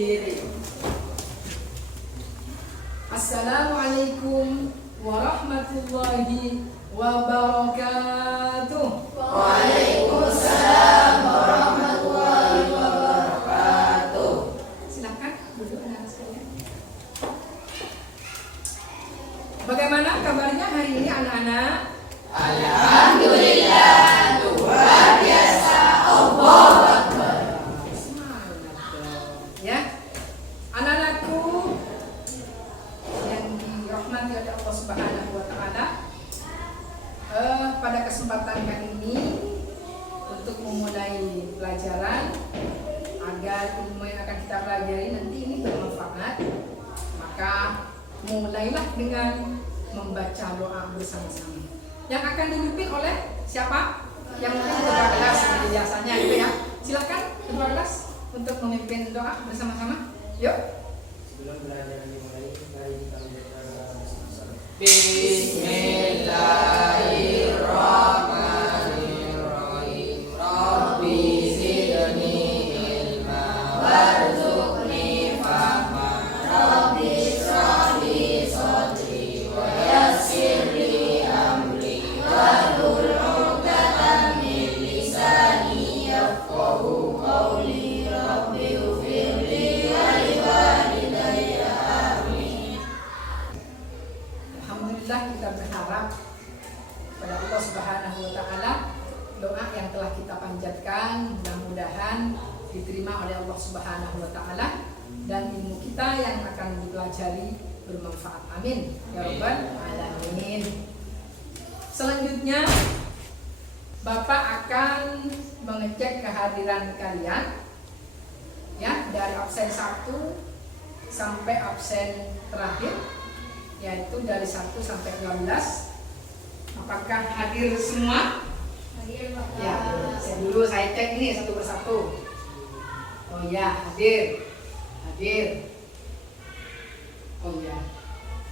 berdiri. Assalamualaikum warahmatullahi wabarakatuh. Waalaikumsalam warahmatullahi wabarakatuh. Silakan duduk anak sekalian. Bagaimana kabarnya hari ini anak-anak? Alhamdulillah, luar biasa. Allahu Akbar. Semangat dong. Ya, anak-anakku yang dirahmati oleh Allah Subhanahu wa Ta'ala, pada kesempatan kali ini untuk memulai pelajaran agar ilmu yang akan kita pelajari nanti ini bermanfaat, maka mulailah dengan membaca doa bersama-sama yang akan dipimpin oleh siapa? Yang mungkin ketua kelas seperti biasanya itu ya. Silakan ketua kelas untuk memimpin doa bersama-sama. Yuk. Sebelum belajar dimulai, mari kita membaca doa bersama-sama. Bismillahirrahmanirrahim. Rabbi zidni ilma warzuqni fahma. Rabbi shrah li sadri wa yassir li amri wahlul 'uqdatam min lisani yafqahu qawli. Rabbi ighfirli wa liwalidayya. Amin. Alhamdulillah, kita berharap pada Allah Subhanahu wa Ta'ala doa yang telah kita panjatkan mudah-mudahan diterima oleh Allah Subhanahu wa Ta'ala dan ilmu kita yang akan dipelajari bermanfaat. Amin ya rabbal alamin. Selanjutnya Bapak akan mengecek kehadiran kalian ya, dari absen 1 sampai absen terakhir, yaitu dari 1 sampai 12. Apakah hadir semua? Hadir, Bapak. Ya, saya cek ini satu persatu. Oh ya, hadir. Oh ya,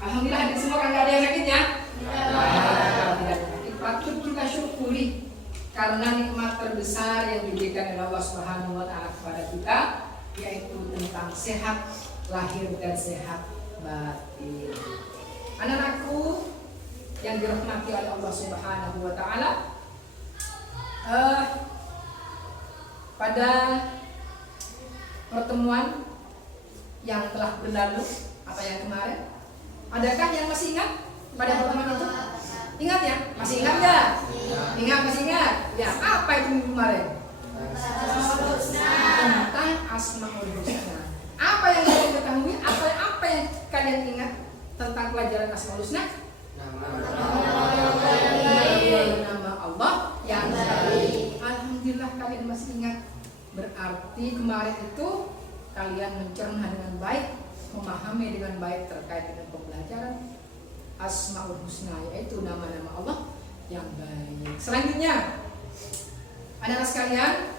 alhamdulillah hadir semua, kan nggak ada yang sakit ya? Kalau tidak ada sakit, patut kita syukuri karena nikmat terbesar yang diberikan oleh Allah Subhanahu wa Ta'ala kepada kita, yaitu tentang sehat lahir dan sehat batin. Anak-anakku yang dirahmati oleh Allah Subhanahu wa Ta'ala, pada pertemuan yang telah berlalu atau yang kemarin, adakah yang masih ingat pada pertemuan itu? Ingat ya? Masih ingat nggak? Ingat, masih ingat? Ya, apa itu minggu kemarin? Tentang Asmaul Husna. Apa yang kalian ketahui? Apa yang kalian ingat tentang pelajaran Asmaul Husna? Nama Allah yang baik. Alhamdulillah kalian masih ingat. Berarti kemarin itu kalian mencerna dengan baik, memahami dengan baik terkait dengan pembelajaran Asmaul Husna, yaitu nama-nama Allah yang baik. Selanjutnya, anak-anak sekalian,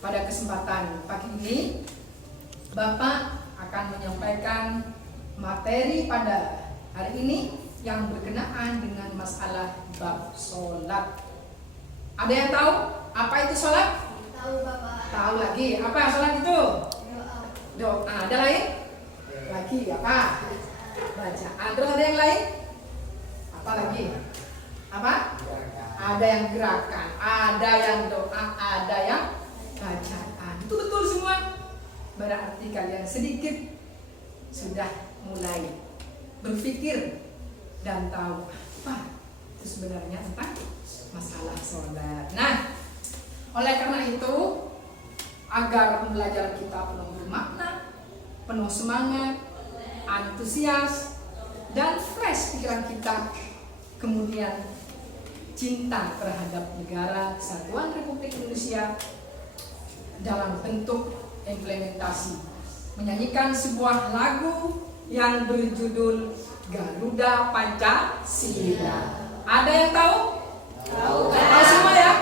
pada kesempatan pagi ini Bapak akan menyampaikan materi pada hari ini yang berkenaan dengan masalah bab sholat. Ada yang tahu apa itu sholat? Tahu, Bapak. Tahu lagi. Apa sholat itu? Doa. Ada lain? Lagi apa? Bacaan. Terus ada yang lain? Apa lagi? Apa? Ada yang gerakan, ada yang doa, ada yang bacaan. Itu betul semua. Berarti kalian sedikit sudah mulai berpikir dan tahu apa itu sebenarnya tentang masalah sholat. Nah, oleh karena itu, agar pembelajaran kita penuh bermakna, penuh semangat, antusias, dan fresh pikiran kita, kemudian cinta terhadap negara Kesatuan Republik Indonesia dalam bentuk implementasi menyanyikan sebuah lagu yang berjudul Garuda Pancasila. Ada yang tahu? Tahu, Tahu semua ya?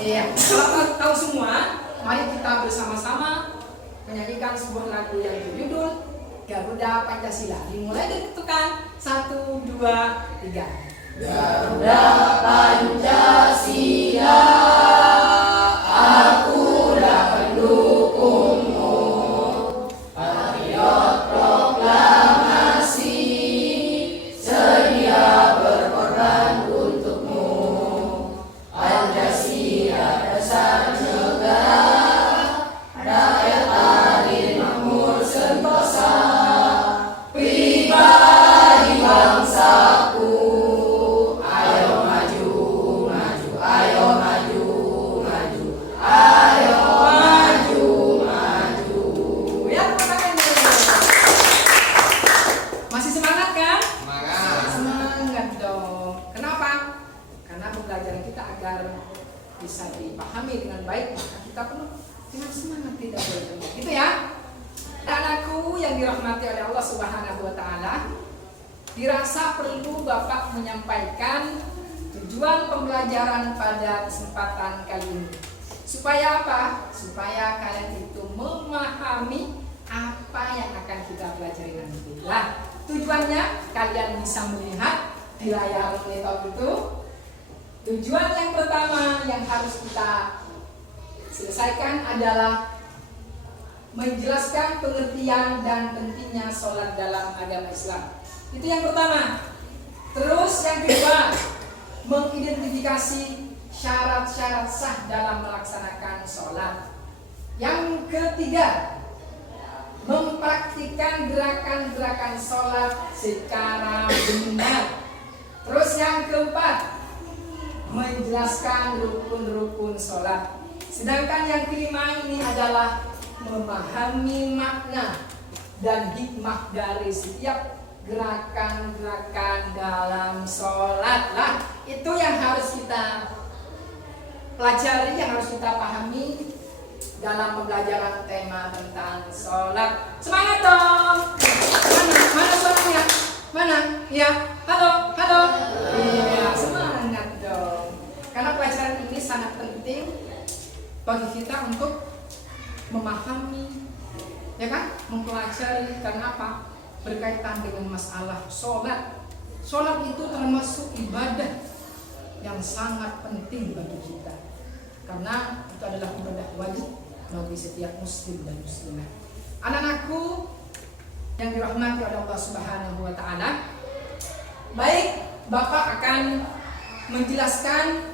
Iya. Kalau tahu semua, mari kita bersama-sama menyanyikan sebuah lagu yang berjudul Garuda Pancasila. Dimulai dari ketukan 1, 2, 3. Garuda Pancasila, akulah pendukungmu. agar bisa dipahami dengan baik, maka kita perlu dengan semangat, tidak boleh lengah. Gitu ya. Anakku yang dirahmati oleh Allah Subhanahu wa taala, dirasa perlu Bapak menyampaikan tujuan pembelajaran pada kesempatan kali ini. Supaya apa? Supaya kalian itu memahami apa yang akan kita pelajari nanti. Lah, tujuannya kalian bisa melihat di layar monitor itu. Tujuan yang pertama yang harus kita selesaikan adalah menjelaskan pengertian dan pentingnya sholat dalam agama Islam. Itu yang pertama. Terus yang kedua, mengidentifikasi syarat-syarat sah dalam melaksanakan sholat. Yang ketiga, mempraktikkan gerakan-gerakan sholat secara benar. Terus yang keempat, menjelaskan rukun-rukun sholat. Sedangkan yang kelima ini adalah memahami makna dan hikmah dari setiap gerakan-gerakan dalam sholat. Lah, itu yang harus kita pelajari, yang harus kita pahami dalam pembelajaran tema tentang sholat. Semangat dong! Mana suaranya? Mana? Ya, halo. Iya, semangat dong. Karena pelajaran ini sangat penting bagi kita untuk memahami, ya kan? Mempelajari. Karena apa? Berkaitan dengan masalah sholat. Sholat itu termasuk ibadah yang sangat penting bagi kita. Karena itu adalah ibadah wajib bagi setiap muslim dan muslimah. Anak-anakku yang dirahmati oleh Allah Subhanahu wa taala, baik, Bapak akan menjelaskan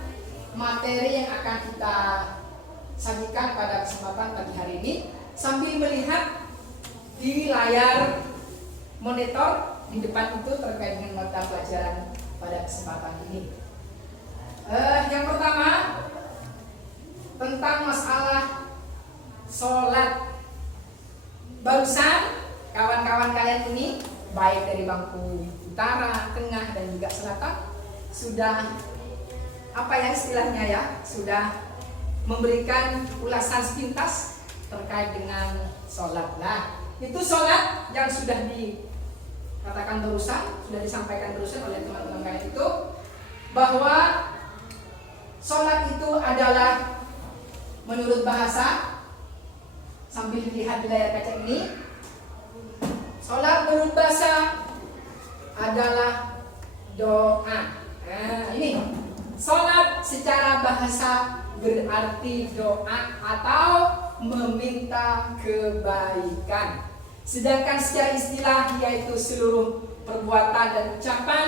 materi yang akan kita sajikan pada kesempatan pagi hari ini sambil melihat di layar monitor di depan itu terkait dengan mata pelajaran pada kesempatan ini. Yang pertama tentang masalah sholat. Barusan kawan-kawan kalian ini baik dari bangku utara, tengah dan juga selatan sudah istilahnya ya, sudah memberikan ulasan sepintas terkait dengan sholat. Nah, itu sholat yang sudah dikatakan barusan, sudah disampaikan barusan oleh teman-teman kalian itu, bahwa sholat itu adalah menurut bahasa, sambil dilihat di layar kaca ini, sholat menurut bahasa adalah doa. Nah, ini sholat secara bahasa berarti doa atau meminta kebaikan. Sedangkan secara istilah yaitu seluruh perbuatan dan ucapan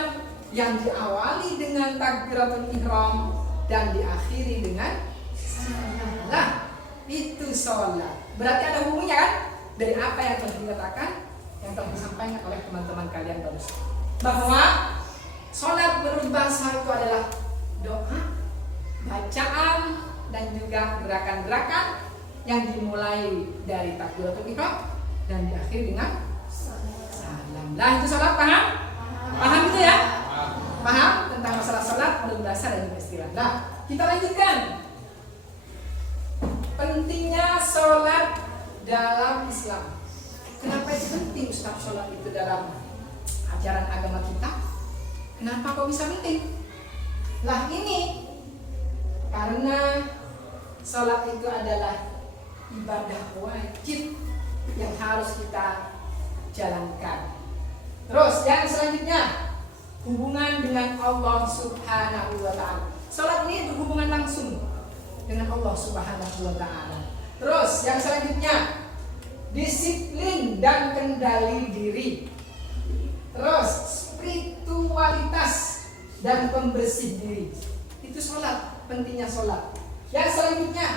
yang diawali dengan takbiratul ihram dan diakhiri dengan salam. Itu sholat. Berarti ada hubungannya kan dari apa yang telah dikatakan, yang telah disampaikan oleh teman-teman kalian barusan, bahwa sholat menurut bahasa itu adalah doa, bacaan dan juga gerakan-gerakan yang dimulai dari takbiratul ihram dan diakhiri dengan salam. Lah, itu sholat, paham? Paham itu ya? Paham tentang masalah sholat menurut bahasa dan juga istilah. Nah, kita lanjutkan. Pentingnya sholat dalam Islam. Kenapa itu penting, Ustaz, sholat itu dalam ajaran agama kita? Kenapa kok bisa penting? Lah, ini karena sholat itu adalah ibadah wajib yang harus kita jalankan. Terus yang selanjutnya, hubungan dengan Allah Subhanahu wa ta'ala. Sholat ini berhubungan langsung dengan Allah Subhanahu wa ta'ala. Terus yang selanjutnya, disiplin dan kendali diri. Terus spiritualitas dan pembersih diri. Itu sholat, pentingnya sholat. Yang selanjutnya,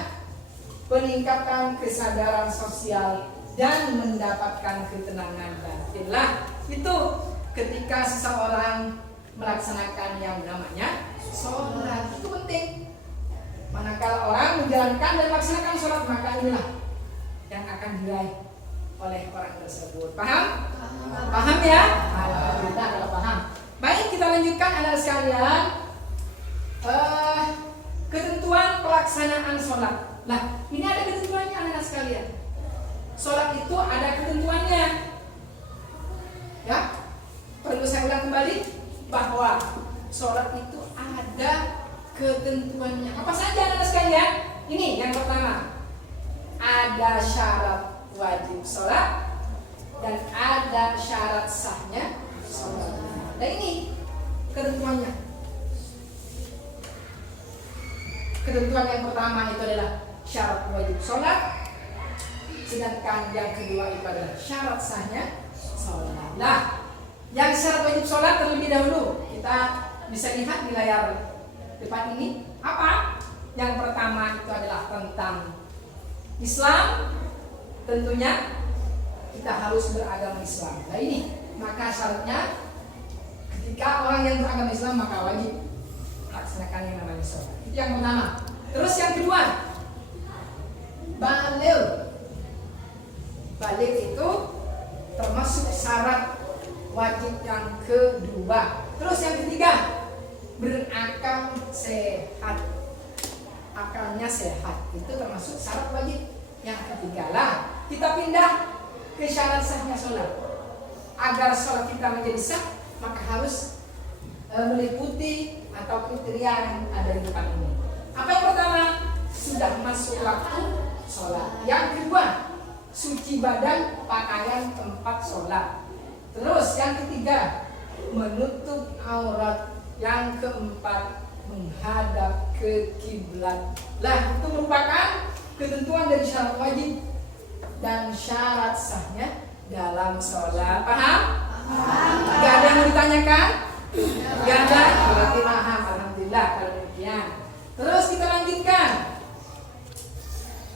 peningkatan kesadaran sosial dan mendapatkan ketenangan batin. Lah, itu ketika seseorang melaksanakan yang namanya sholat, itu penting. Manakala orang menjalankan dan melaksanakan sholat, maka inilah yang akan diraih oleh orang tersebut. Paham? Paham ya? Alhamdulillah kalau paham. Baik, kita lanjutkan anak sekalian. pelaksanaan sholat. Nah, ini ada ketentuannya anak-anak sekalian. Sholat itu ada ketentuannya. Ya, perlu saya ulang kembali bahwa sholat itu ada ketentuannya. Apa saja anak-anak sekalian? Ini yang pertama, ada syarat wajib sholat dan ada syarat sahnya sholat. Nah ini ketentuannya. Ketentuan yang pertama itu adalah syarat wajib sholat, sedangkan yang kedua itu adalah syarat sahnya sholat. Nah, yang syarat wajib sholat terlebih dahulu kita bisa lihat di layar depan ini. Apa? Yang pertama itu adalah tentang Islam. Tentunya kita harus beragama Islam. Nah ini, maka syaratnya ketika orang yang beragama Islam maka wajib laksanakan yang namanya sholat. Itu yang pertama. Terus yang kedua, baligh. Baligh itu termasuk syarat wajib yang kedua. Terus yang ketiga, berakal sehat. Akalnya sehat itu termasuk syarat wajib yang ketiga. Lah, kita pindah ke syarat sahnya sholat. Agar sholat kita menjadi sah, maka harus meliputi atau kriteria yang ada di depan ini. Apa yang pertama? Sudah masuk waktu sholat. Yang kedua, suci badan, pakaian tempat sholat. Terus yang ketiga, menutup aurat. Yang keempat, menghadap ke kiblat. Lah, itu merupakan ketentuan dari syarat wajib dan syarat sahnya dalam sholat. Paham? Gak ada yang mau ditanyakan? Gak ada? Berarti paham. Alhamdulillah kalau demikian. Terus kita lanjutkan.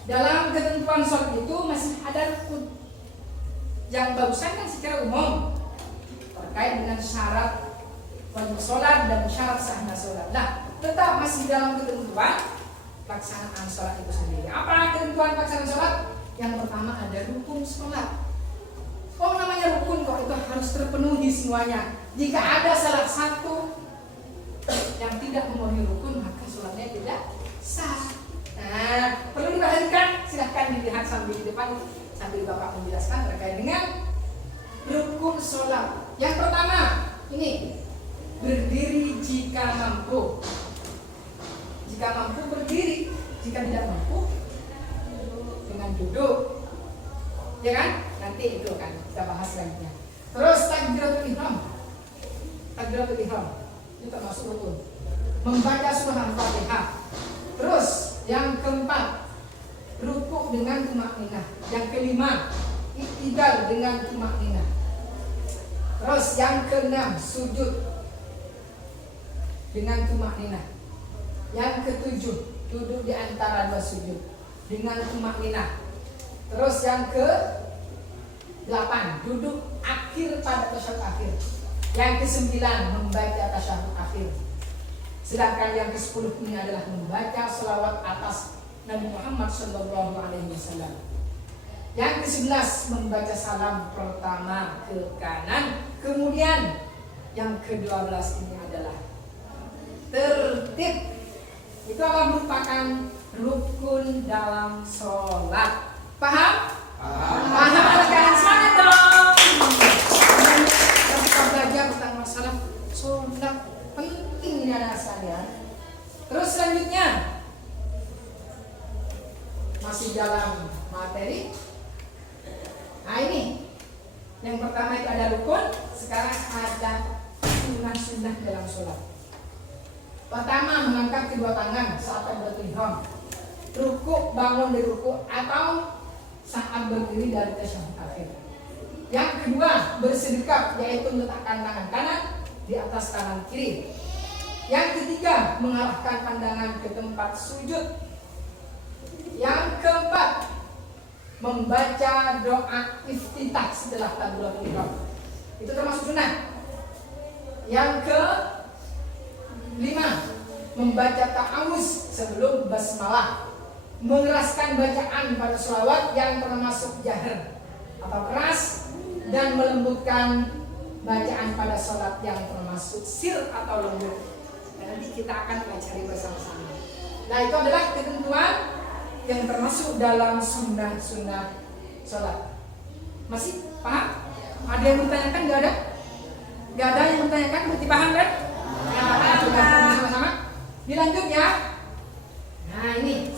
Dalam ketentuan sholat itu masih ada rukun. Yang barusan kan secara umum terkait dengan syarat wajib sholat dan syarat sahnya sholat. Nah, tetap masih dalam ketentuan pelaksanaan sholat itu sendiri. Apa ketentuan pelaksanaan sholat? Yang pertama ada rukun sholat. Oh, namanya rukun kok, itu harus terpenuhi semuanya. Jika ada salah satu yang tidak memenuhi rukun, maka sholatnya tidak sah. Nah, perlu diperhatikan. Silahkan dilihat sambil di depan sambil Bapak menjelaskan terkait dengan rukun sholat. Yang pertama, ini berdiri jika mampu. Jika mampu berdiri, jika tidak mampu dengan duduk. Ya kan? Nanti itu kan kita bahas selanjutnya. Terus takbiratul ihram. Takbiratul ihram itu termasuk rukun. Membaca surah Al-Fatihah. Terus yang keempat, rukuk dengan tumakninah. Yang kelima, iktidal dengan tumakninah. Terus yang keenam, sujud dengan tumakninah. Yang ketujuh, duduk di antara dua sujud dengan tumakninah. Terus yang ke-8, duduk akhir pada tasyahud akhir. Yang ke-9, membaca tasyahud akhir. Sedangkan yang ke-10 ini adalah membaca selawat atas Nabi Muhammad SAW. Yang ke-11, membaca salam pertama ke kanan. Kemudian yang ke-12 ini adalah tertib. Itu adalah merupakan rukun dalam sholat. Paham? Paham anak-anak, semangat dong. Dan kita belajar tentang masalah sholat, penting ini anak sekalian. Terus selanjutnya masih dalam materi. Nah ini yang pertama itu ada rukun. Sekarang ada sunnah-sunnah dalam sholat. Pertama, mengangkat kedua tangan saat takbiratul ihram, rukuk, bangun dari rukuk, atau saat berdiri dari tasyahud akhir. Yang kedua, bersedekap, yaitu meletakkan tangan kanan di atas tangan kiri. Yang ketiga, mengarahkan pandangan ke tempat sujud. Yang keempat, membaca doa iftitah setelah takbiratul ihram. Itu termasuk sunnah. Yang ke-5, membaca ta'awuz sebelum basmalah, mengeraskan bacaan pada sholawat yang termasuk jahar atau keras, dan melembutkan bacaan pada sholat yang termasuk sir atau lembut. Dan nanti kita akan pelajari bersama-sama. Nah, itu adalah ketentuan yang termasuk dalam sunnah-sunnah sholat. Masih paham? Ada yang bertanyakan? Nggak ada? Nggak ada yang bertanyakan? Berarti paham kan? Ya, coba sama-sama. Dilanjut ya. Nah, ini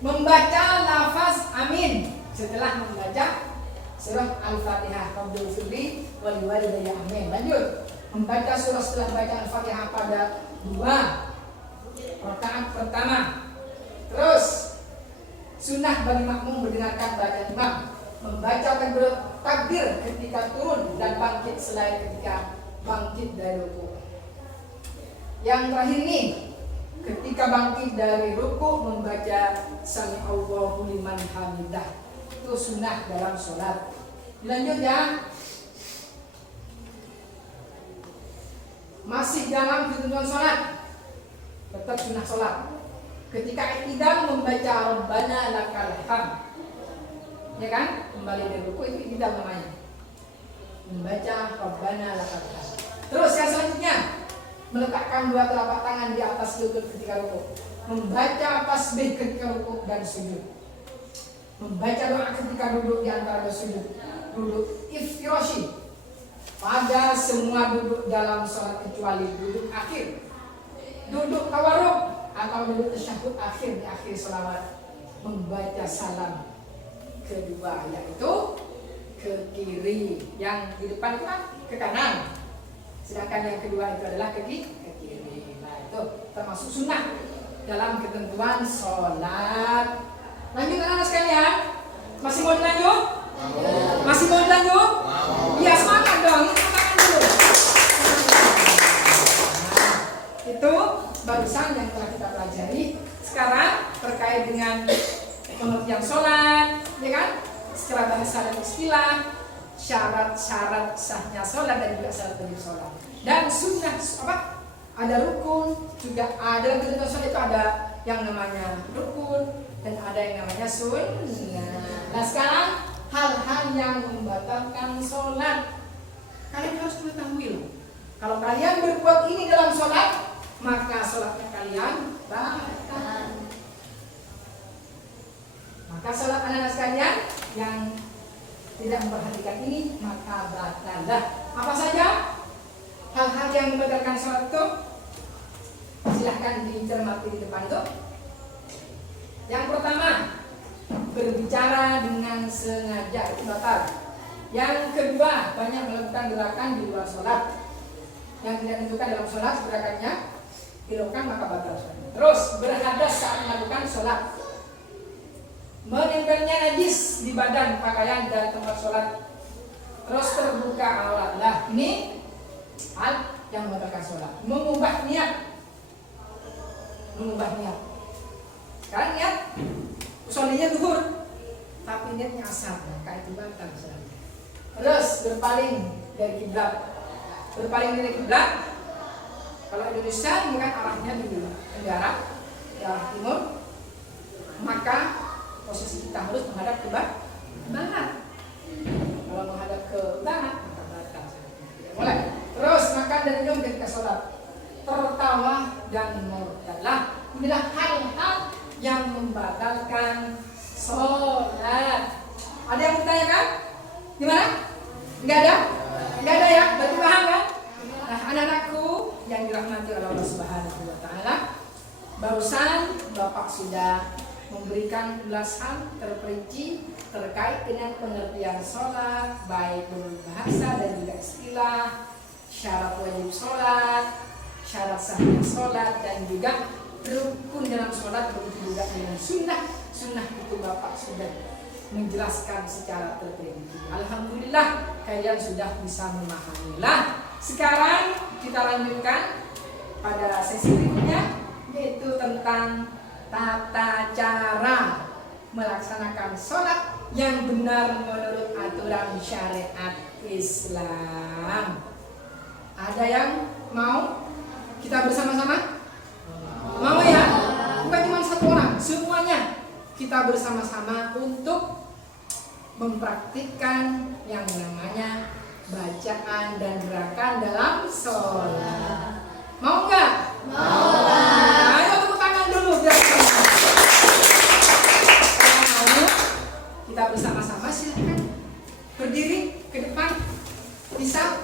membaca lafaz amin setelah membaca surah Al-Fatihah. Qabdul firli wal walidayya amin. Lanjut. Membaca surah setelah membaca Al-Fatihah pada 2 rakaat pertama. Terus sunnah bagi makmum mendengarkan bacaan imam. Membaca takbir ketika turun dan bangkit selain ketika bangkit dari ruku. Yang terakhir ini, ketika bangkit dari ruku membaca Sami Allahu liman hamidah. Itu sunnah dalam sholat. Dilanjut ya. Masih dalam ketentuan sholat, tetap sunnah sholat. Ketika iktidal membaca Rabbana lakal hamd, ya kan? Kembali dari ruku itu iktidal namanya. Membaca Rabbana lakal hamd. Terus yang selanjutnya, meletakkan 2 telapak tangan di atas lutut ketika ruku. Membaca tasbih ketika ruku dan sujud. Membaca doa ketika duduk di antara 2 sujud. Duduk iftirashi pada semua duduk dalam sholat kecuali duduk akhir. Duduk tawarruk atau duduk tasyahud akhir di akhir sholawat. Membaca salam kedua yaitu ke kiri. Yang di depan itu kan ke kanan. Sedangkan yang kedua itu adalah ke kiri. Nah, itu termasuk sunnah dalam ketentuan sholat. Lanjut anak-anak sekalian. Masih mau dilanjut? Masih mau dilanjut? Iya, semangat dong. Ini tangan dulu. Nah, itu barusan yang telah kita pelajari. Sekarang terkait dengan pengertian sholat, ya kan? Secara bahasa dan istilah, syarat-syarat sahnya sholat dan juga syarat wajib sholat. Dan sunnah apa? Ada rukun, juga ada dalam ketentuan sholat itu ada yang namanya rukun dan ada yang namanya sunnah. Nah, sekarang hal-hal yang membatalkan sholat, kalian harus mengetahui loh. Kalau kalian berbuat ini dalam sholat, maka sholatnya kalian batal. Maka sholat anak-anak sekalian yang tidak memperhatikan ini maka batal. Apa saja hal-hal yang membatalkan sholat itu? Silahkan dicermati di depan itu. Yang pertama, berbicara dengan sengaja itu batal. Yang kedua, banyak melakukan gerakan di luar sholat yang tidak ditentukan dalam sholat, gerakannya dilakukan maka batal sholat. Terus berhadas saat melakukan sholat, menempelnya najis di badan, pakaian dan tempat sholat. Terus terbuka aurat. Nah, ini hal yang membatalkan sholat. Mengubah niat. Sekarang niat sholatnya zuhur, tapi niatnya asar, maka itu batal sholatnya. Terus berpaling dari kiblat. Kalau Indonesia ini kan arahnya di tenggara, di arah timur, maka posisi kita harus menghadap ke barat. Kalau menghadap ke utara, maka batal sholatnya. Tidak boleh. Terus makan dan minum ketika sholat, tertawa dan murtadah. Inilah hal-hal yang membatalkan sholat. Ada yang bertanyakan? Gimana? Enggak ada? Enggak ada ya? Berarti paham kan? Nah, anak-anakku yang dirahmati oleh Allah Subhanahu wa Ta'ala, barusan Bapak sudah memberikan ulasan terperinci terkait dengan pengertian sholat, baik menurut bahasa dan juga istilah, syarat wajib sholat, syarat sahnya sholat, dan juga rukun dalam sholat, begitu juga dengan sunnah. Sunnah itu Bapak sudah menjelaskan secara terperinci. Alhamdulillah kalian sudah bisa memahamilah. Sekarang kita lanjutkan pada sesi berikutnya, yaitu tentang tata cara melaksanakan sholat yang benar menurut aturan syariat Islam. Ada yang mau kita bersama-sama? Mau ya? Bukan cuma satu orang, semuanya kita bersama-sama untuk mempraktikkan yang namanya bacaan dan gerakan dalam sholat. Mau nggak? Mau. Ayo tepuk tangan dulu Kita bersama-sama silakan berdiri ke depan. Bisa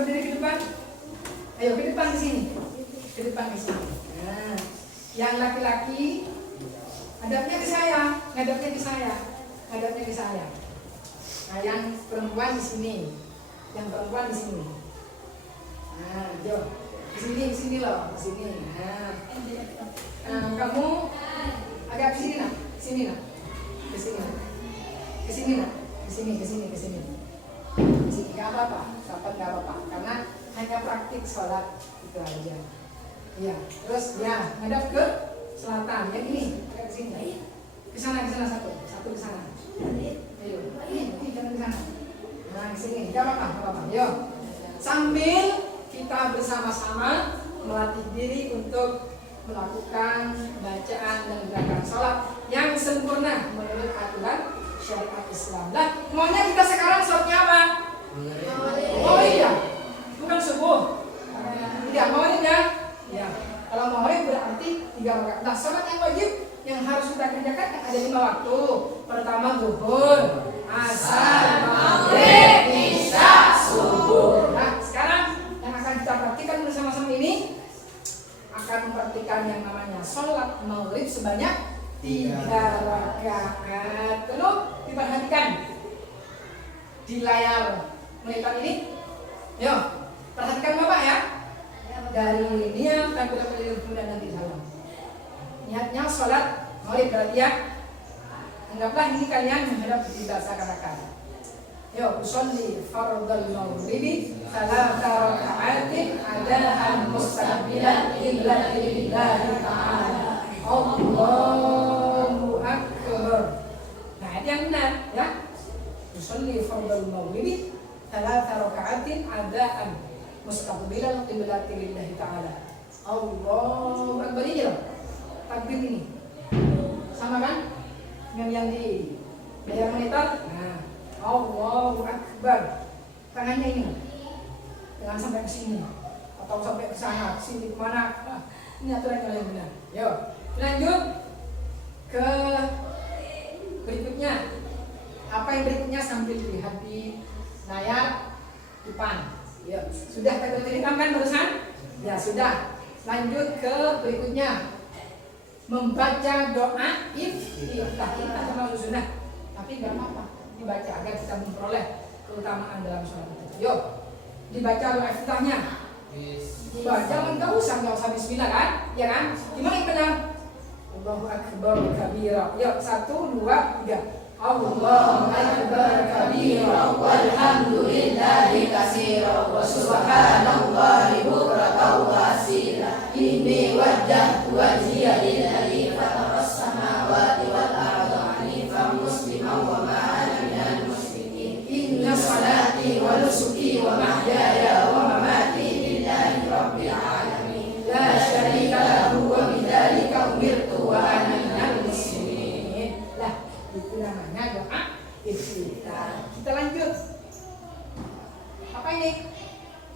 berdiri ke depan. Ayo ke depan ke sini. Ke depan ke sini. Nah, yang laki-laki hadapnya ke saya, ngadapnya ke saya, ngadapnya ke saya. Nah, yang perempuan di sini, yang perempuan di sini. Nah, yo, ke sini loh, ke sini. Nah, kamu agak ke sini nak, ke sini nak, ke sini, ke sini nak, ke sini, ke sini, ke sini. Ke sini nggak apa-apa, rapat nggak apa-apa, karena hanya praktik sholat itu aja. Ya, terus ya ngadap ke selatan, yang ini, ke sini, ke sana satu ke sana. Ayo, ini jangan ke sana. Nah, ke sini, nggak apa-apa. Yo, sambil kita bersama-sama melatih diri untuk melakukan bacaan dan gerakan sholat yang sempurna menurut aturan syariat Islam. Nah, maunya kita sekarang sholatnya apa? Oh iya, bukan subuh. Tidak, maunya ya. Kalau maghrib berarti 3 rakaat. Nah, sholat yang wajib yang harus kita kerjakan yang ada 5 waktu. Pertama zuhur, asar, maghrib, isya, subuh. Nah, sekarang yang akan kita praktikkan bersama-sama ini akan mempraktikkan yang namanya sholat maghrib sebanyak 3 rakaat. Perlu diperhatikan di layar monitor ini. Yo, perhatikan Bapak ya. Dari niat takbiratul ihram kemudian nanti salam. Niatnya sholat maghrib berarti ya. Anggaplah ini kalian menghadap kiblat seakan-akan. Yo, usolli fardal maghribi 3 raka'atin adaan mustaqbilan lillahi ta'ala. Allahu akbar. Nah, itu yang benar ya. Usolli fardal maghribi 3 raka'atin adaan mustaqbilan lillahi ta'ala. Allahu akbar ini loh. Takbir ini. Sama kan? Dengan yang di layar monitor. Nah, Allahu akbar. Tangannya ini. Jangan sampai ke sini atau sampai ke sana, ke sini kemana? Nah, ini aturan yang benar. Yo, lanjut ke berikutnya. Apa yang berikutnya sambil dilihat di layar depan. Ya, sudah takbiratul ihram kan barusan? Ya, sudah. Lanjut ke berikutnya. Membaca doa iftitah. Kita termasuk sunnah, tapi enggak apa-apa dibaca agar kita memperoleh keutamaan dalam sholat itu. Yuk, dibaca doa iftitahnya. Baca enggak usah bismillah kan? Ya kan? Gimana yang benar? Allahu akbar kabira. Yuk, 1 2 3. Allahu akbar kabira walhamdulillahi katsira wa subhanallahi bukratan wa asila. Inni wajjahtu wajhiya lillazi fataras samawati wal arda hanifan musliman wa ma ana minal musyrikin. Inna salati wa nusuki wa mahyaya wa mamati lillahi rabbil alamin. La syarika lahu wa bidzalika umirtu wa ana minal muslimin. Lah, itu namanya doa iftitah. Kita lanjut. Apa ini?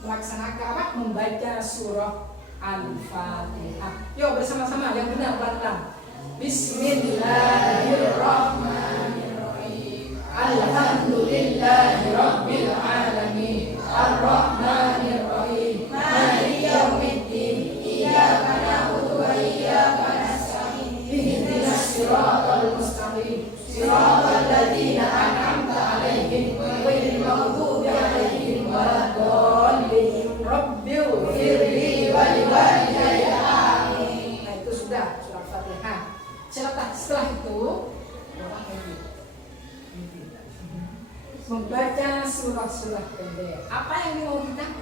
Melaksanakan apa? Membaca surah Al-Fatihah. Yuk bersama-sama yang benar pelan-pelan. Bismillahirrahmanirrahim. Alhamdulillahi rabbil alamin. Ar-Rahmanirrahim. Maliki yaumiddin. Iyyaka na'budu wa iyyaka nasta'in. Ihdinas siratal mustaqim. Siratal ladzina an'amta 'alaihim ghairil maghdubi 'alaihim waladdallin. Rabbighfirli wa liwalidayya. Amin. Nah, itu sudah surah Fatihah. Setelah itu membaca surah-surah pendek. Apa yang dimau kita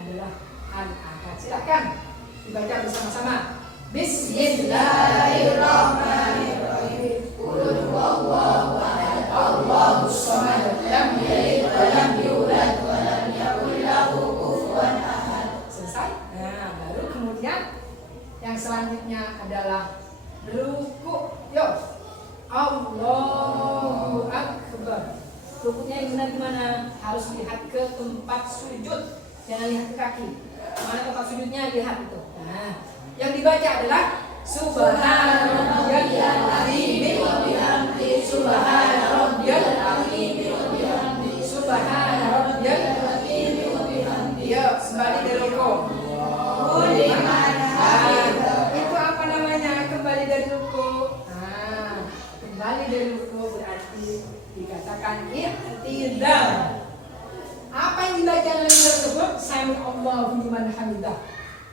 adalah Al-Ahad. Silakan dibaca bersama-sama. Bismillahirrahmanirrahim. Qul huwallahu ahad. Allahus samad. Lam yalid wa lam yulad wa lam yakul lahu kufuwan ahad. Selesai. Nah, baru kemudian yang selanjutnya adalah ruku. Yuk. Allahu akbar. Rukunya yang benar gimana? Harus lihat ke tempat sujud, jangan lihat ke kaki. Mana tempat sujudnya, lihat itu. Nah, yang dibaca adalah Subhanallahil azim bihamdi subhana rabbiyal azim wa bihamdi Subhana rabbiyal azim wa bihamdi Yo, kembali dari ruku. liman Itu apa namanya? Kembali dari ruku. Kembali dari ruku berarti dikatakan i'tidal. Apa yang dibaca dalam tersebut? Sami Allahu liman hamidah.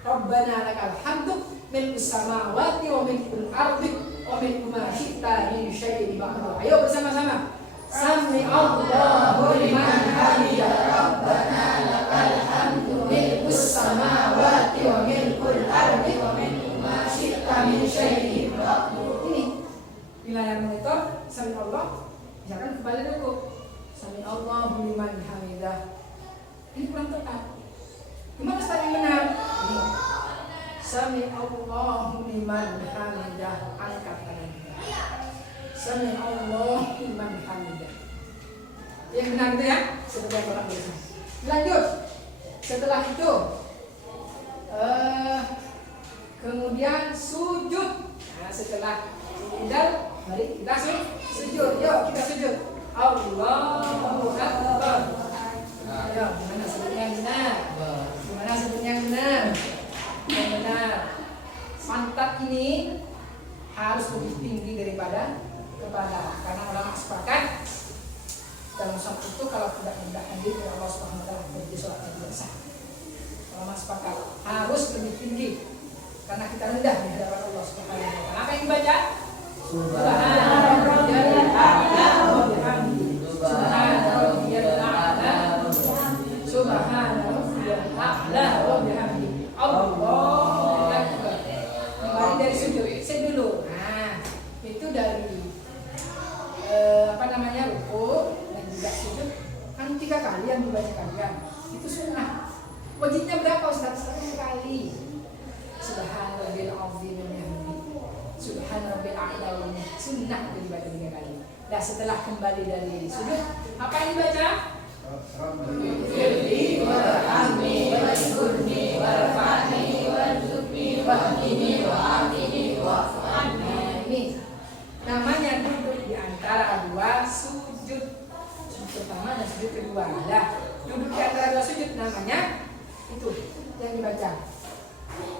Rabbana lakal hamdu milkus samawati wa milkul ardi wa milku ma syi'ta min syai'in ba'du. Ayo bersama-sama. Sami Allahu liman hamidah. Rabbana lakal hamdu milkus samawati wa milkul ardi wa milku ma syi'ta min syai'in ba'du. Ini di layar monitor Sami Allah. Misalkan kembali dulu. Sami Allahu liman hamidah. Ini kurang tepat. Gimana start yang benar? Ini. Sami Allahu liman hamidah. Angkat tangan. Sami Allahu liman hamidah. Yang benar itu ya. Seperti yang orang biasa. Lanjut. Setelah itu, kemudian sujud. Nah, setelah sujud, mari kita sujud. Yuk kita sujud. Allahu Akbar. Ayo, gimana sebutnya yang benar? Gimana sebutnya yang benar? Yang benar. Pantat ini harus lebih tinggi daripada kepala, karena ulama sepakat dalam sholat itu kalau tidak merendahkan diri kepada Allah Subhanahu wa taala berarti sholatnya tidak sah. Ulama sepakat harus lebih tinggi karena kita rendah di hadapan Allah Subhanahu wa taala. Apa yang dibaca? Subhana rabbiyal a'la wa bihamdihi. Subhana rabbiyal a'la wa bihamdihi. Subhana rabbiyal a'la wa bihamdihi. Allahu akbar. Kembali dari sujud. Saya dulu. Nah, itu dari ruku dan juga sujud kan 3 kali yang dibaca kalian. Itu sunnah. Wajibnya berapa Ustaz? 1 kali. Subhanallah azim wa bihamdihi. Subhanallah a'la wa bihamdihi. Sunnah itu dibaca 3 kali. Nah, setelah kembali dari sujud, apa yang dibaca? Firli warhamni wajburni warfa'ni warzuqni wahdini wa'afini wa'fu'anni. Ini namanya duduk di antara 2 sujud. Sujud pertama dan sujud kedua. Nah, duduk di antara 2 sujud namanya itu yang dibaca.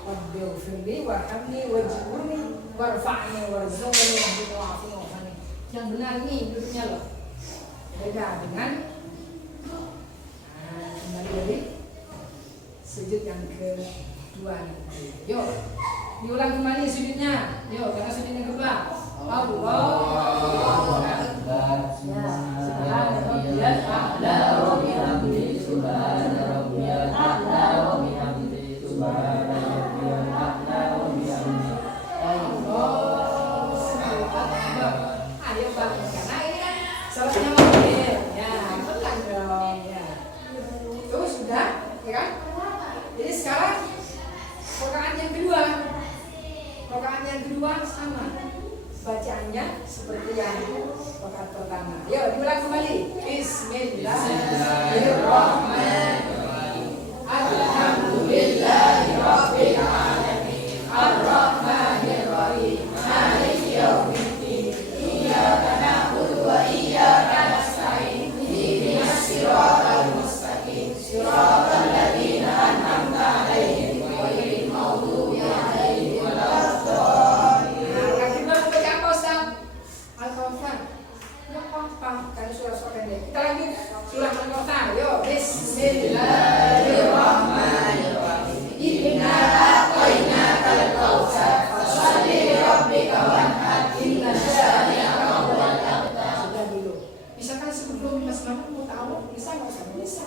Waghfirli warhamni wajburni warfa'ni warzuqni wahdini wa'afini wa'fu'anni. Yang benar ini duduknya loh. Beda dengan kembali dari sujud yang kedua. Yuk, diulang kembali sujudnya. Yuk, karena sujudnya kedua. Allahu Akbar. Subhana rabbiyal a'la wa bihamdihi. Subhana rabbiyal a'la wa bihamdihi. Subhana rabbiyal a'la wa bihamdihi. Allahu Akbar. Ayo balik karena ini kan salatnya mobil. Ya, pelan dong. Ya. Terus sudah, ya kan? Jadi sekarang rakaat yang kedua. Rakaat yang kedua sama. Bacaannya seperti yang rakaat pertama. Yuk, diulang kembali. Bismillahirrahmanirrahim. Alhamdulillahirabbil alamin. Arrahmanirrahim. Maliki yaumiddin. Iyyaka na'budu wa iyyaka nasta'in. Ihdinas siratal mustaqim. Siratal ladzina an'amta 'alaihim ghairil maghdubi 'alaihim waladdallin. Al-Kawthar. Ya apa? Kan surah pendek. Kita lanjut surah Al-Kawthar. Yo, bismillahirrahmanirrahim. Inna a'tainakal kautsar fasholli lirabbika wanhar. Inna syani'aka huwal abtar. Sudah dulu. Misalkan sebelum Mas Mamun mau tahu, bisa enggak usah? Bisa.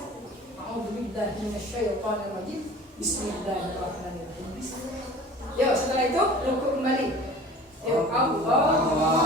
A'udzubillahi minasyaitonir rajim. Bismillahirrahmanirrahim. Bisa. Yo, setelah itu ruku kembali. Yo, Allahu Akbar.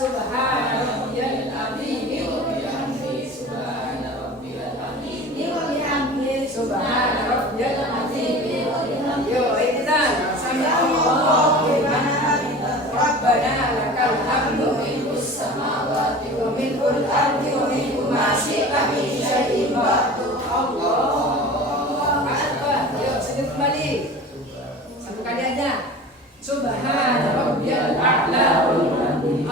Subhana rabbiyal azim wa bihamdihi. Subhana rabbiyal azim wa bihamdihi. Subhana rabbiyal azim wa bihamdihi. Yo, kita sami Allahu liman hamidah. Rabbana lakal hamdu milkus samawati wa milkul ardi wa milku ma syi'ta min syai'in ba'du. Allahu Akbar. Yo, sujud kembali. 1 kali aja. Subhana rabbiyal a'la wa bihamdihi.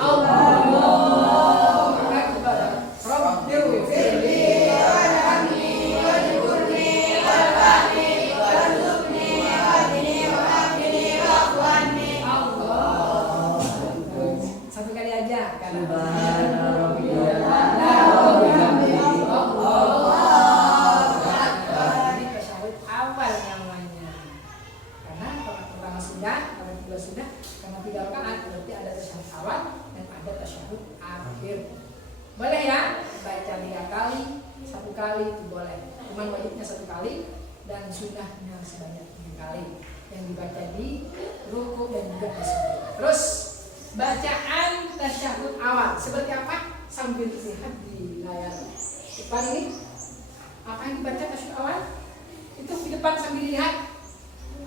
kali itu boleh. Cuman wajibnya 1 kali dan sunnahnya sebanyak 3 kali yang dibaca di ruku dan juga di sujud. Terus bacaan tasyahud awal seperti apa? Sambil lihat di layar depan ini. Apa yang dibaca tasyahud awal? Itu di depan sambil dilihat.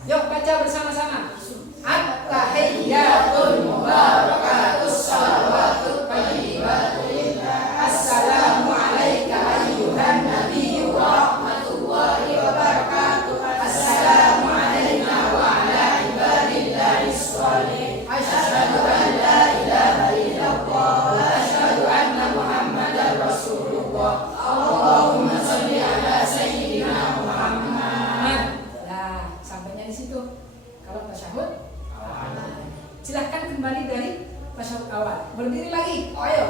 Yuk baca bersama-sama. At-tahiyyatul mubarakatus salawatut thayyibatu lillah. Assalamu alayka ayyuhan nabiyyu wa rahmatullahi wa barakatuh. Assalamu alayna wa ala ibadillahis sholihin. Asyhadu an la ilaha illallah wa asyhadu anna Muhammadar Rasulullah. Allahumma shalli ala sayyidina Muhammad. Nah, sampainya di situ. Kalau tasyahud silahkan kembali dari tasyahud awal. Berdiri lagi. Ayo.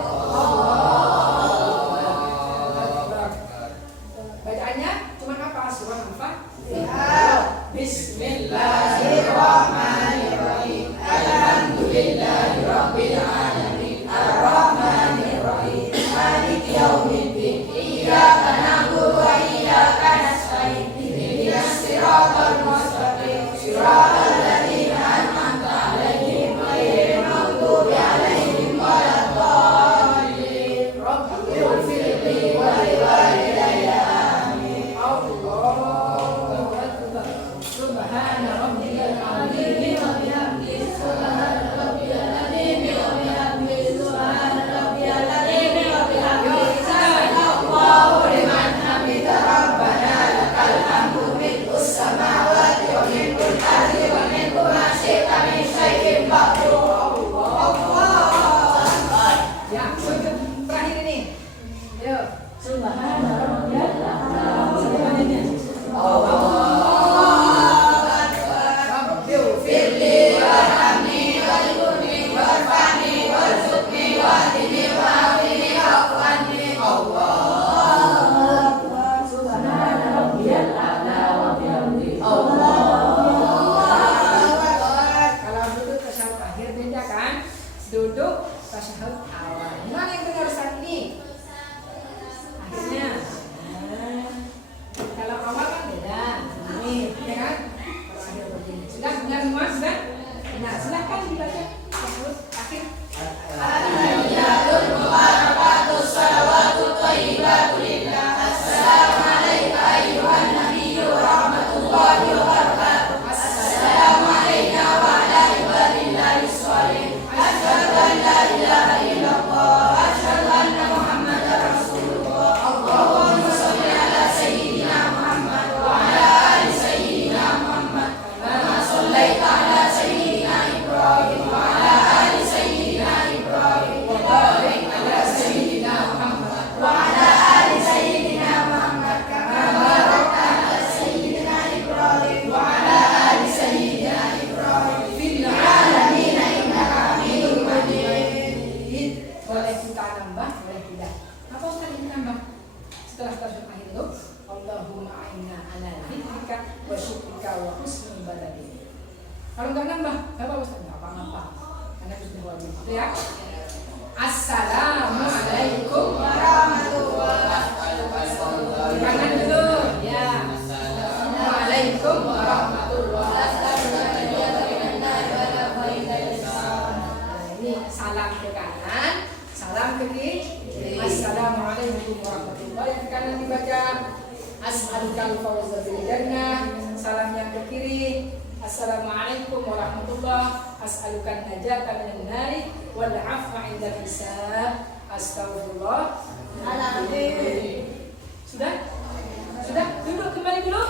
Bacaannya cuma apa? Surah Al-Fatihah. Bismillahirrahmanirrahim. Alhamdulillahirabbil alamin. Arrahmanirrahim. Maliki yaumiddin. Iyyaka na'budu wa iyyaka nasta'in. Ihdinas siratal mustaqim. Siratal ladzina an'amta 'alaihim ghairil maghdubi 'alaihim waladdallin. Rabbighfirli wa liwalidayya. Amin. Allahu akbar. Subhana rabbiyal 'azim wa bihamdihi. Subhana rabbiyal 'azim wa bihamdihi. Subhana rabbiyal 'azim wa bihamdihi. Allahu liman hamidah. Rabbana lakal hamdu mil'us samawati wa mil'ul ardi wa mil'u ma syi'ta min syai'in ba'du. Ya, sujud terakhir ini. Yuk. Subhana rabbiyal a'la. Semuanya. Allahu akbar. Rabbighfirli warhamni warzuqni warfa'ni warzuqni wahdini wa'afini wa'afani. Allahu akbar. Subhana rabbiyal a'la wa bihamdihi. Allahu akbar. Kalau duduk tasyahud akhir beda kan? Duduk tasyahud awal. Mana yang benar saat ini? Akhirnya. Nah, kalau awal kan beda. Ini, ya kan? Kalau akhir begini. Sudah benar semua? Sudah? Nah, silahkan dibaca tasyahud akhir. At-tahiyyatul mubarakatus salawatut thayyibatu lillah. Assalamu alayka ayyuhan nabiyyu wa rahmatullahi wa barakatuh. Assalamu alayna wa ala ibadillahis sholihin. Asyhadu an la ilaha illallah wa asyhadu anna Muhammadar Rasulullah. Allahumma shalli ala sayyidina Muhammad wa ala ali sayyidina Muhammad. Kama shallaita ala sayyidina Ibrahim wa ala ali sayyidina Ibrahim. Wa barik ala sayyidina Muhammad wa ala ali sayyidina Muhammad. Kama barakta ala sayyidina Ibrahim wa ala ali sayyidina Ibrahim fil alamin innaka Hamidum Majid. Boleh kita nambah, boleh tidak. Apa Ustaz ini nambah? Setelah tasyahud akhir itu, Allahumma a'inna ala dzikrika wa syukrika wa husni ibadatik. Kalau enggak nambah, enggak apa Ustaz? Enggak apa-apa. Karena itu sudah wajib. Itu ya. Assalamualaikum warahmatullahi wabarakatuh. Kanan dulu, ya. Assalamualaikum warahmatullahi wabarakatuh. Nah, ini salam ke kanan, salam ke kiri. Assalamualaikum warahmatullahi wabarakatuh. Yang ke kanan dibaca as'alukal fawza bil jannah. Salam yang ke kiri. Assalamualaikum warahmatullahi. As'alukan najata minan nari wal 'afwa 'indal hisab. Astagfirullah. Sudah? Sudah? Duduk kembali dulu.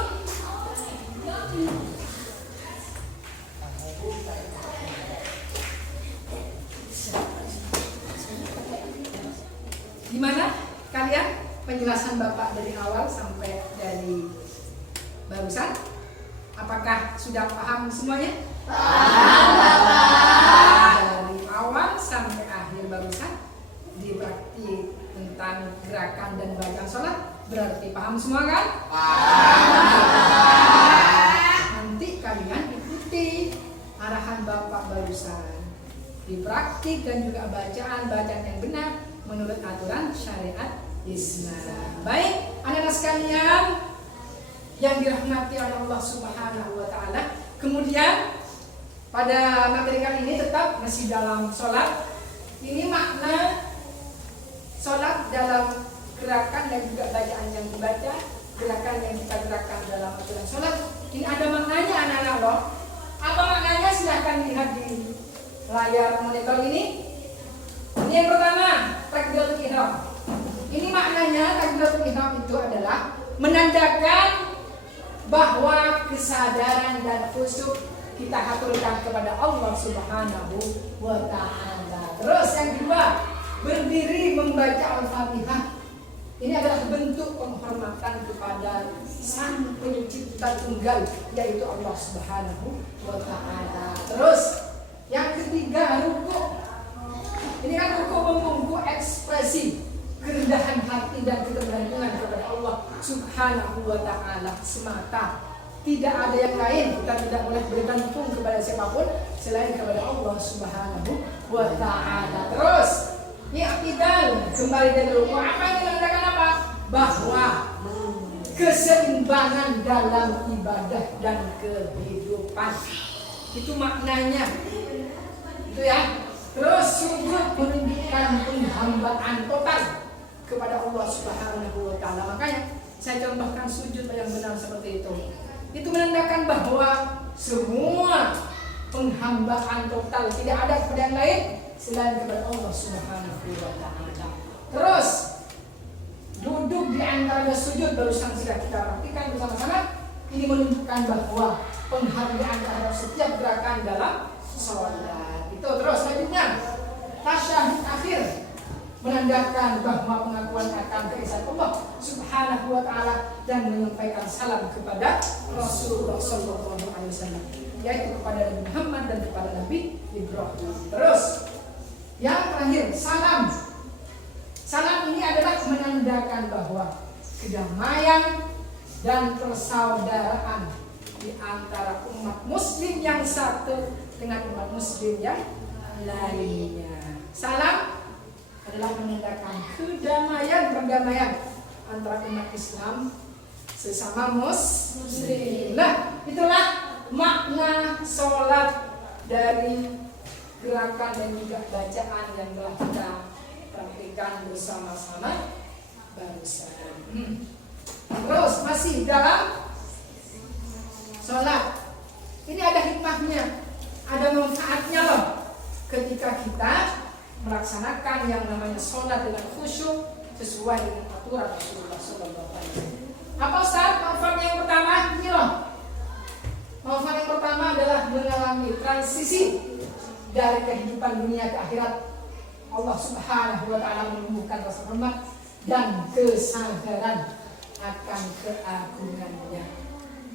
Gimana kalian penjelasan Bapak dari awal sampai dari barusan? Apakah sudah paham semuanya? Paham, Bapak. Dari awal sampai akhir barusan dipraktik tentang gerakan dan bacaan sholat, berarti paham semua kan? Paham. Nanti kalian ikuti arahan Bapak barusan, dipraktik dan juga bacaan yang benar menurut aturan syariat Islam. Baik, anak-anak sekalian yang dirahmati oleh Allah Subhanahu wa taala. Kemudian pada materi kali ini tetap masih dalam sholat. Ini makna sholat dalam gerakan dan juga bacaan yang dibaca, gerakan yang kita gerakan dalam aturan sholat. Ini ada maknanya anak-anak loh. Apa maknanya? Silahkan lihat di layar monitor ini. Ini yang pertama, takbiratul ihram. Ini maknanya takbiratul ihram itu adalah menandakan bahwa kesadaran dan khusyuk kita haturkan kepada Allah Subhanahu wa taala. Terus yang kedua, berdiri membaca Al-Fatihah. Ini adalah bentuk penghormatan kepada Sang Pencipta Tunggal, yaitu Allah Subhanahu wa taala. Terus yang ketiga, ruku'. Ini kan ruku' membungku ekspresi kerendahan hati dan ketergantungan kepada Allah Subhanahu wa taala semata. Tidak ada yang lain, kita tidak boleh bergantung kepada siapapun selain kepada Allah Subhanahu wa taala. Terus, i'tidal, kembali dari ruku'. Apa yang menandakan apa? Bahwa keseimbangan dalam ibadah dan kehidupan. Itu maknanya. Itu ya. Terus sujud menunjukkan penghambaan total kepada Allah Subhanahu wa taala. Makanya saya contohkan sujud yang benar seperti itu. Itu menandakan bahwa semua penghambaan total, tidak ada kepada yang lain selain kepada Allah Subhanahu wa taala. Terus duduk di antara sujud barusan sudah kita praktikan bersama-sama. Ini menunjukkan bahwa penghargaan terhadap setiap gerakan dalam sholat. Itu terus selanjutnya tasyahud akhir, menandakan bahwa pengakuan akan keesaan Allah Subhanahu wa taala dan menyampaikan salam kepada Rasulullah sallallahu alaihi wasallam, yaitu kepada Nabi Muhammad dan kepada Nabi Ibrahim. Terus yang terakhir, salam. Salam ini adalah menandakan bahwa kedamaian dan persaudaraan di antara umat muslim yang satu dengan umat muslim yang lainnya. Salam adalah menandakan perdamaian antara umat Islam sesama muslim. Nah, itulah makna sholat dari gerakan dan juga bacaan yang telah kita praktikkan bersama-sama barusan. Terus masih dalam sholat. Ini ada hikmahnya, ada manfaatnya loh. Ketika kita melaksanakan yang namanya sholat dengan khusyuk sesuai dengan aturan Rasulullah SAW. Apa Ustaz? Manfaat yang pertama ini loh. Manfaat yang pertama adalah mengalami transisi dari kehidupan dunia ke akhirat. Allah Subhanahu wa taala menumbuhkan rasa hormat dan kesadaran akan keagungannya.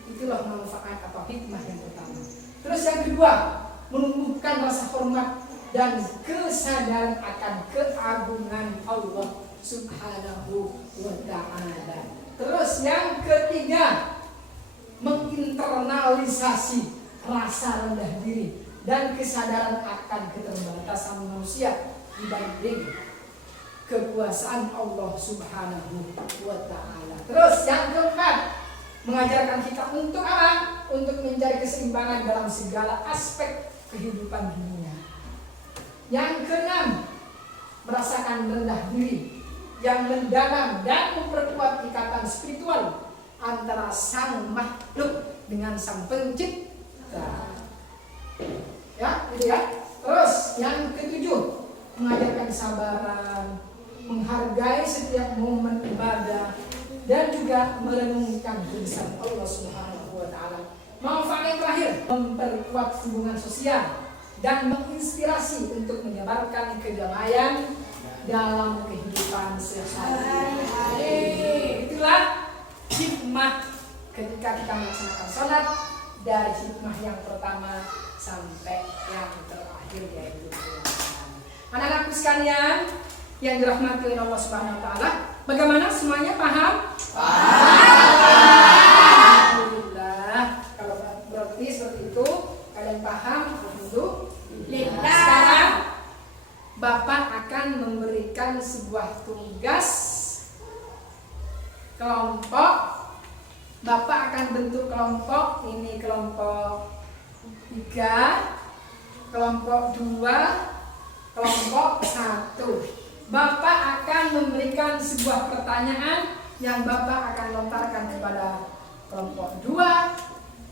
Itulah manfaat atau hikmah yang pertama. Terus yang kedua, menumbuhkan rasa hormat dan kesadaran akan keagungan Allah Subhanahu wa ta'ala. Terus yang ketiga, menginternalisasi rasa rendah diri dan kesadaran akan keterbatasan manusia dibanding kekuasaan Allah Subhanahu wa ta'ala. Terus yang keempat, mengajarkan kita untuk apa? Untuk mencari keseimbangan dalam segala aspek kehidupan dunia. Yang keenam, merasakan rendah diri yang mendalam dan memperkuat ikatan spiritual antara sang makhluk dengan sang pencipta. Ya, gitu ya. Terus yang ketujuh, mengajarkan kesabaran, menghargai setiap momen ibadah dan juga merenungkan kebesaran Allah Subhanahu wa taala. Manfaat yang terakhir, memperkuat hubungan sosial dan menginspirasi untuk menyebarkan kedamaian dalam kehidupan sehari-hari. Itulah hikmah ketika kita melaksanakan sholat, dari hikmah yang pertama sampai yang terakhir, yaitu anak-anakku sekalian yang dirahmati oleh Allah Subhanahu wa taala. Bagaimana, semuanya paham? Alhamdulillah. Kalau berarti seperti itu kalian paham, alhamdulillah. Sekarang Bapak akan memberikan sebuah tugas kelompok. Bapak akan bentuk kelompok. Ini kelompok 3, kelompok 2, kelompok 1. Bapak akan memberikan sebuah pertanyaan yang Bapak akan lontarkan kepada kelompok 2,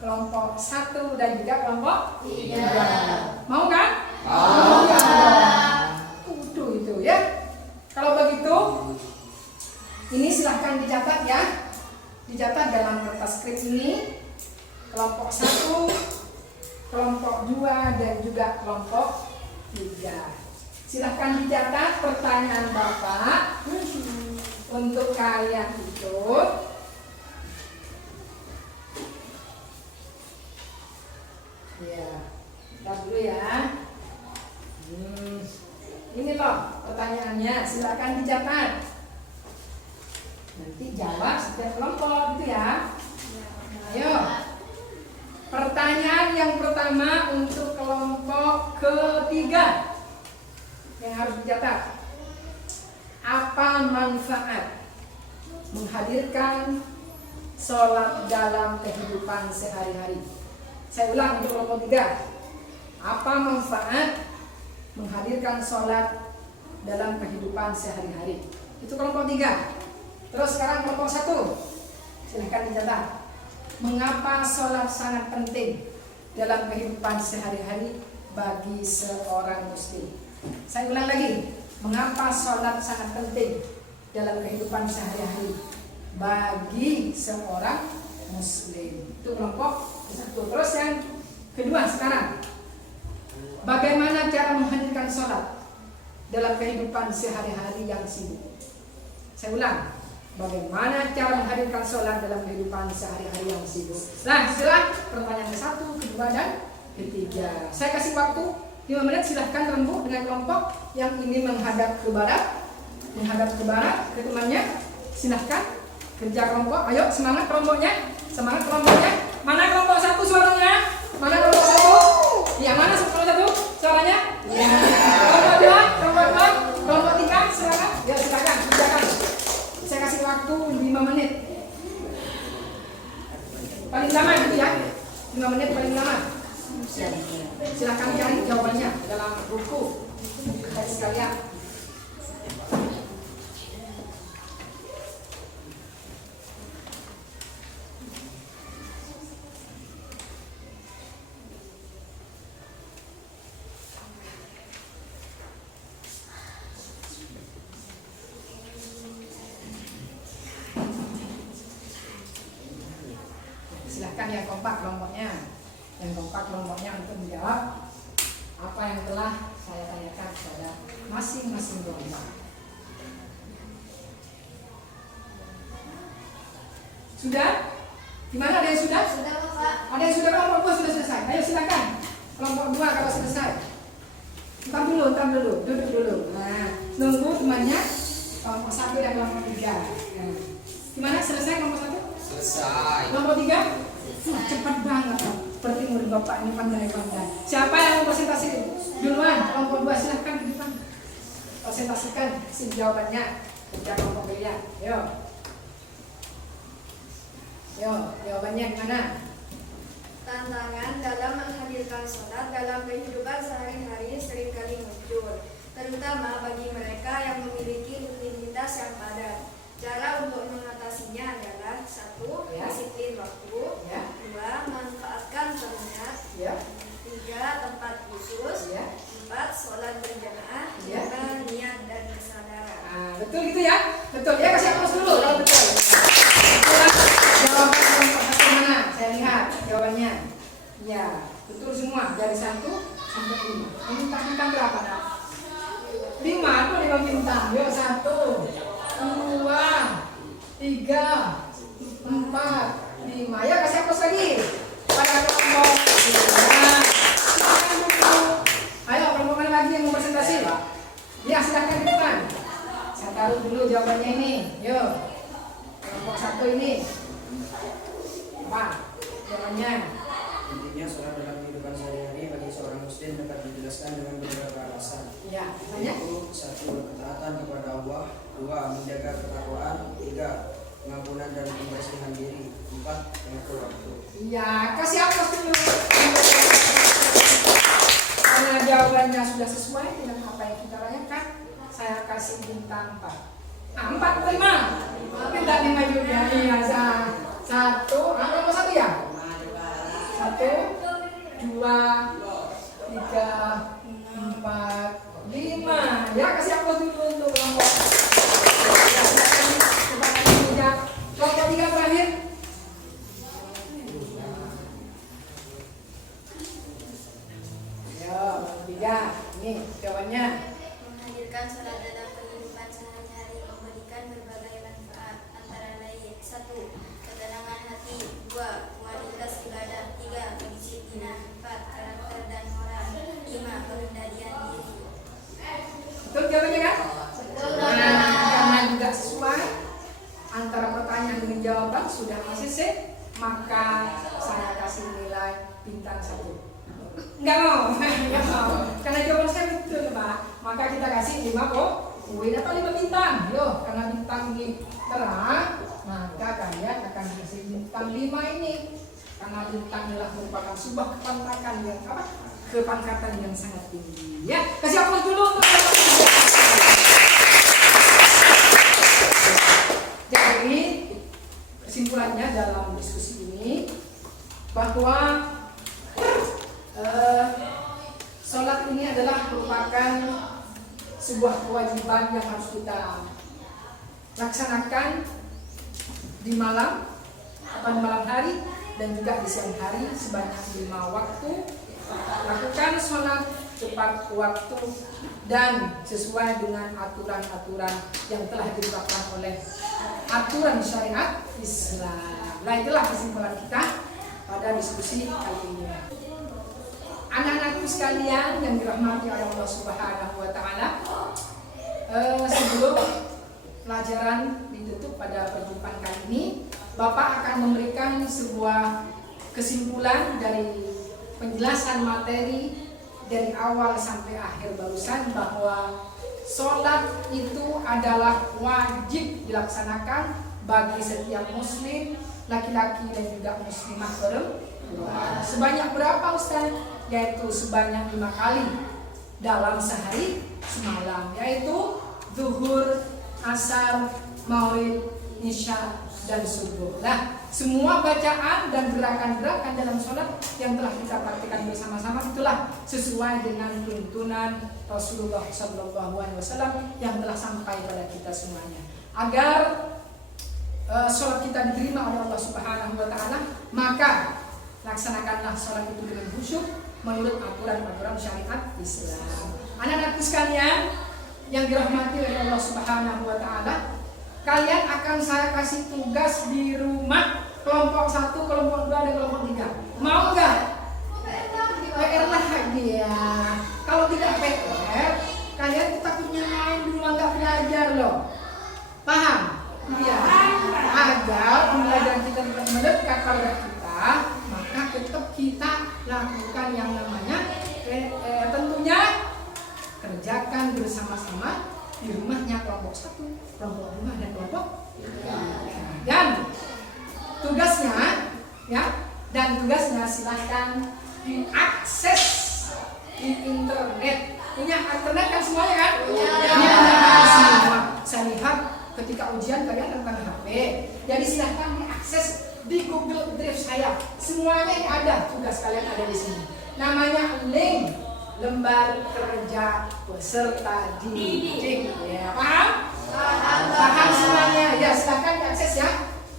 kelompok 1 dan juga kelompok 3. Mau kan? Mau kan? Itu ya. Kalau begitu, ini silahkan dicatat ya. Dicatat dalam kertas skrip ini. Kelompok 1, kelompok 2 dan juga kelompok 3. Silahkan dicatat pertanyaan Bapak untuk kalian itu. Ya, lihat dulu ya. Ini loh pertanyaannya, silakan dicatat. Nanti jawab setiap kelompok gitu ya. Ayo. Pertanyaan yang pertama untuk kelompok ketiga yang harus dicatat. Apa manfaat menghadirkan sholat dalam kehidupan sehari-hari? Saya ulang untuk kelompok 3. Apa manfaat menghadirkan sholat dalam kehidupan sehari-hari? Itu kelompok 3. Terus sekarang kelompok 1. Silahkan dicatat. Mengapa sholat sangat penting dalam kehidupan sehari-hari bagi seorang muslim? Saya ulang lagi. Mengapa sholat sangat penting dalam kehidupan sehari-hari bagi seorang muslim? Itu kelompok 1. Terus yang kedua sekarang, bagaimana cara menghadirkan sholat dalam kehidupan sehari-hari yang sibuk? Saya ulang, bagaimana cara menghadirkan sholat dalam kehidupan sehari-hari yang sibuk? Nah, setelah pertanyaan ke-1, kedua dan ketiga, saya kasih waktu 5 menit. Silahkan rembuk dengan kelompok yang ingin menghadap ke barat, ke temannya. Silahkan kerja kelompok. Ayo semangat kelompoknya, semangat kelompoknya. Mana kelompok 1 suaranya? Mana kelompok 1? Yang mana kelompok 1 suaranya? Ya. Kelompok 2, kelompok 3, silakan. Ya silakan kerjakan. Saya kasih waktu 5 menit. Paling lama gitu ya. 5 menit paling lama. Silakan cari jawabannya dalam buku sekalian. Silahkan yang kompak kelompoknya. Yang kompak kelompoknya untuk menjawab apa yang telah saya tanyakan kepada masing-masing kelompok. Sudah? Gimana, ada yang sudah? Sudah, Pak. Ada yang sudah? Kelompok 2 sudah selesai. Ayo silakan. Kelompok 2 kalau selesai. Ntar dulu, duduk dulu. Nah, nunggu temannya kelompok 1 dan kelompok 3. Nah, gimana, selesai kelompok 1? Selesai. Kelompok 3? Cepat banget. Seperti murid Bapak ini pandai-pandai. Siapa yang mau presentasi duluan? Kelompok 2 silahkan ke depan. Presentasikan si jawabannya. Kerja kelompok kalian. Yo, jawabannya gimana? Tantangan dalam menghadirkan sholat dalam kehidupan sehari-hari seringkali muncul, terutama bagi mereka yang memiliki rutinitas yang padat. Cara untuk mengatasinya adalah 1. Ya. Disiplin waktu. Ya. 2. Manfaatkan pengingat. Ya. 3. Tempat khusus. Ya. 4. Sholat berjamaah. Ya. 5. Niat dan kesadaran. Nah, betul gitu ya? Betul. Ya, kasih aplaus dulu kalau betul. Itulah jawaban kelompok 1 mana? Saya lihat jawabannya. Ya, betul semua dari 1 sampai 5. Bintang berapa, Nak? 5 tuh 5 bintang. Yo, 1, 2, 3, 4, 5. Ya, kasih aplaus lagi pada kelompok 3. Silakan dulu. Ayo, kelompok mana lagi yang mau presentasi? Ya, silakan di depan. Saya taruh dulu jawabannya ini. Yuk, kelompok 1 ini apa jawabannya? Intinya sholat dalam kehidupan sehari-hari bagi seorang muslim dapat dijelaskan dengan beberapa alasan. Ya, Yaitu 1. Ketaatan kepada Allah. 2. Menjaga ketakwaan. 3. pengampunan dan pembersihan diri. 4. Mengatur waktu. Iya, kasih aplaus dulu. Karena jawabannya sudah sesuai dengan apa yang kita rayakan, saya kasih bintang 4. 4 atau 5? Bintang 5 juga. Iya, 1. Nomor 1 ya? 1, 2, 3, 4, 5. Ya, kasih aplaus dulu untuk kelompok. Ya, silakan coba meja. Kelompok 3 terakhir. Ayo, kelompok 3. Nih jawabannya. Menghadirkan sholat dalam kehidupan sehari-hari, memberikan berbagai manfaat, antara lain 1. Ketenangan hati, 2. Kualitas ibadah, 3. Kedisiplinan, 4. Karakter dan moral, 5. Pengendalian diri. Betul jawabannya kan? Nah, karena juga sesuai antara pertanyaan dengan jawaban sudah ACC, maka saya kasih nilai bintang 1. Enggak mau, enggak mau. Karena jawaban saya betul, Pak. Maka kita kasih 5 kok. Dapat 5 bintang. Yo, karena bintang ini terang, maka kalian akan dikasih bintang 5 ini. Karena bintang adalah merupakan sebuah kepangkatan yang apa? Kepangkatan yang sangat tinggi. Ya, kasih aplaus dulu untuk jadi kesimpulannya dalam diskusi ini bahwa sholat ini adalah merupakan sebuah kewajiban yang harus kita laksanakan di malam hari dan juga di siang hari sebanyak 5 waktu. Lakukan sholat tepat waktu dan sesuai dengan aturan-aturan yang telah ditetapkan oleh aturan syariat Islam. Nah, itulah kesimpulan kita pada diskusi kali ini. Anak-anakku sekalian yang dirahmati oleh Allah Subhanahu wa Ta'ala, sebelum pelajaran ditutup pada perjumpaan kali ini, Bapak akan memberikan sebuah kesimpulan dari penjelasan materi dari awal sampai akhir barusan, bahwa sholat itu adalah wajib dilaksanakan bagi setiap muslim, laki-laki dan juga muslimah perempuan. Sebanyak berapa, Ustaz? Yaitu sebanyak 5 kali dalam sehari semalam, yaitu zuhur, asar, maghrib, isya, dan subuh. Nah, semua bacaan dan gerakan-gerakan dalam sholat yang telah kita praktikkan bersama-sama itulah sesuai dengan tuntunan Rasulullah SAW yang telah sampai pada kita semuanya. Agar sholat kita diterima oleh Allah Subhanahu wa Ta'ala, maka laksanakanlah sholat itu dengan khusyuk menurut aturan-aturan syariat Islam. Anak-anakku sekalian yang dirahmati oleh Allah Subhanahu wa Ta'ala, kalian akan saya kasih tugas di rumah, kelompok 1, kelompok 2, dan kelompok 3. Mau nggak? PR lah dia. Kalau tidak PR, kalian takutnya main di rumah nggak belajar loh. Paham? Iya. Agar pembelajaran kita mendekat pada kita, maka tetap kita lakukan yang namanya tentunya kerjakan bersama-sama di rumahnya kelompok 1, kelompok 2, dan kelompok 3. Dan tugasnya silahkan diakses di internet. Punya internet kan semuanya kan? Semua. Saya lihat ketika ujian kalian tentang HP. Jadi silahkan diakses di Google Drive saya. Semuanya yang ada, tugas kalian ada di sini. Namanya link lembar kerja peserta didik. Ya, paham? Paham semuanya. Ya, silahkan diakses ya.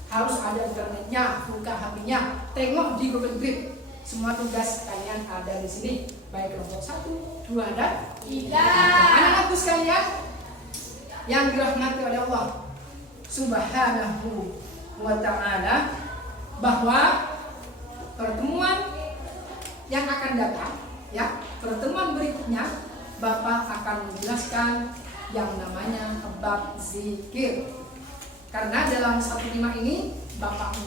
Harus ada internetnya, buka HP-nya, tengok di Google Drive. Semua tugas kalian ada di sini, baik kelompok 1, 2, dan 3. Anak-anakku sekalian yang dirahmati oleh Allah Subhanahu wa Ta'ala, bahwa pertemuan yang akan datang, ya, pertemuan berikutnya Bapak akan menjelaskan yang namanya bab zikir. Karena dalam 1/5 ini Bapak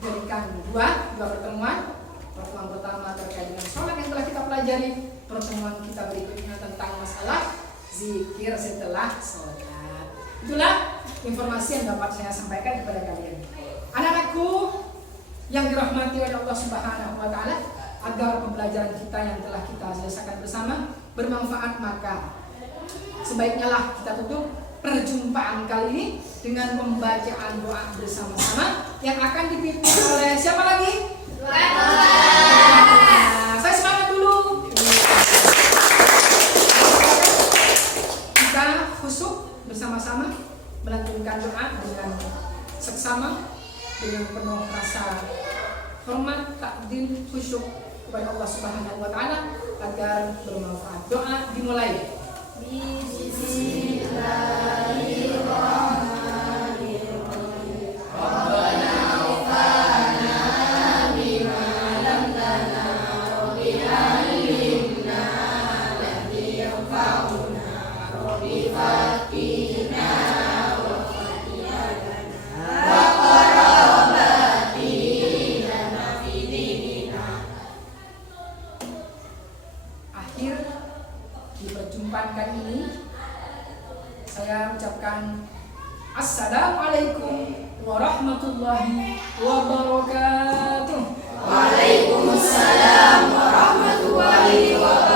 jadikan dua pertemuan. Pertemuan pertama terkait dengan sholat yang telah kita pelajari. Pertemuan kita berikutnya tentang masalah zikir setelah sholat. Itulah informasi yang dapat saya sampaikan kepada kalian. Anak-anakku yang dirahmati oleh Allah Subhanahu wa taala, agar pembelajaran kita yang telah kita selesaikan bersama bermanfaat, maka sebaiknya lah kita tutup perjumpaan kali ini dengan pembacaan doa bersama-sama yang akan dipimpin oleh siapa lagi? Saya semangat dulu. Kita khusyuk bersama-sama melantunkan doa dengan seksama, dengan penuh rasa hormat, takdim, khusyuk kepada Allah Subhanahu wa taala agar bermanfaat. Doa dimulai. Bismillahirrahmanirrahim. Rabbana ufana bima lam lana rabbi alimna alladhi yanfa'una rabbi fatina wa fatihana wa qarabati lana fi dinina. Akhir di perjumpaan kali ini saya ucapkan Assalamualaikum warahmatullahi wabarakatuh. Waalaikumsalam warahmatullahi wabarakatuh.